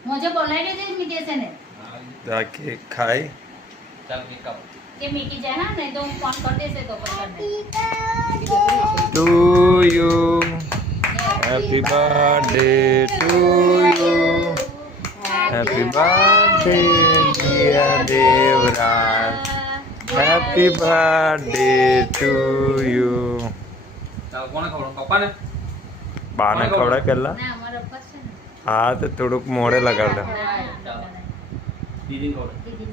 मुझे बोलायले दे मीठे से ने તા કેક ખાય ચાલ કેક કાપ કે મીઠી જાય હા નહીં તો હું ફોન કરી દેશે તો પછી to you happy birthday to you happy birthday dear Devraj happy birthday to you ચાલ કોને ખવડાવ પપ્પાને બાને ખવડાય પહેલા ના અમારા પપ્પા છે ને હા તો થોડુંક મોડે લગાડે દીદીને ખવડાવ દીદી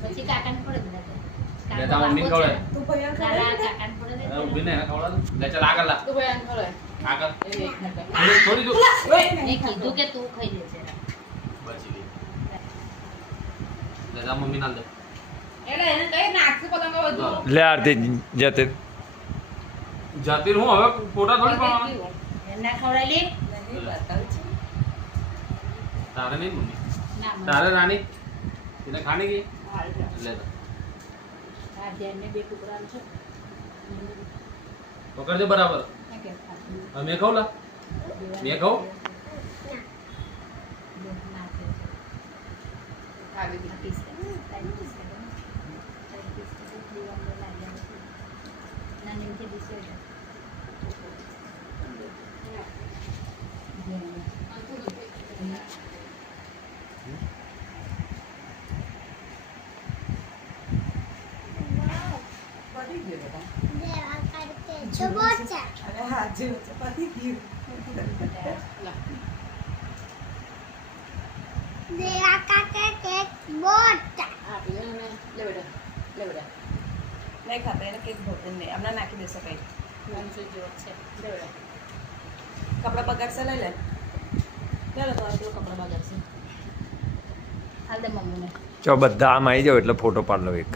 પછી કાકાને પડે બધા લે તા મમ્મીને ખવડાવ તું ભૈયા કાકા ખાવા કાકાને પડે અરે ઊભી ને એને ખવડાવ લે ચાલ આગળ લા તું ભૈયા ખાવા આગળ એક નકર થોડી દો મેં કીધું કે તું ખાઈ લેજે બચી ગઈ લે તા મમ્મી ના દે એટલે એને કઈ નાખશું પતંગ બધું લે આરતી જતે જાતી હું હવે ફોટા થોડી પાડવાના એના ખવડાવી તારે નહીં મમ્મી ના તારે રાણી તને ખાણી ગઈ લે તો આ ધ્યાનને બે ટુકડા છે પકડજે બરાબર ઓકે હવે મેં ખાવ લા મેં ખાવ અરે હા જીવ ચપાતી ઘી નહીં ખાતા એને કેક ભોજન નહીં હમણાં નાખી દેશે કઈ કપડા બગાડશે લઈ લે ચાલો તો પેલું કપડા બગાડશે હાલ દે મમ્મીને ચો બધા આમ આવી જાવ એટલે ફોટો પાડ લો એક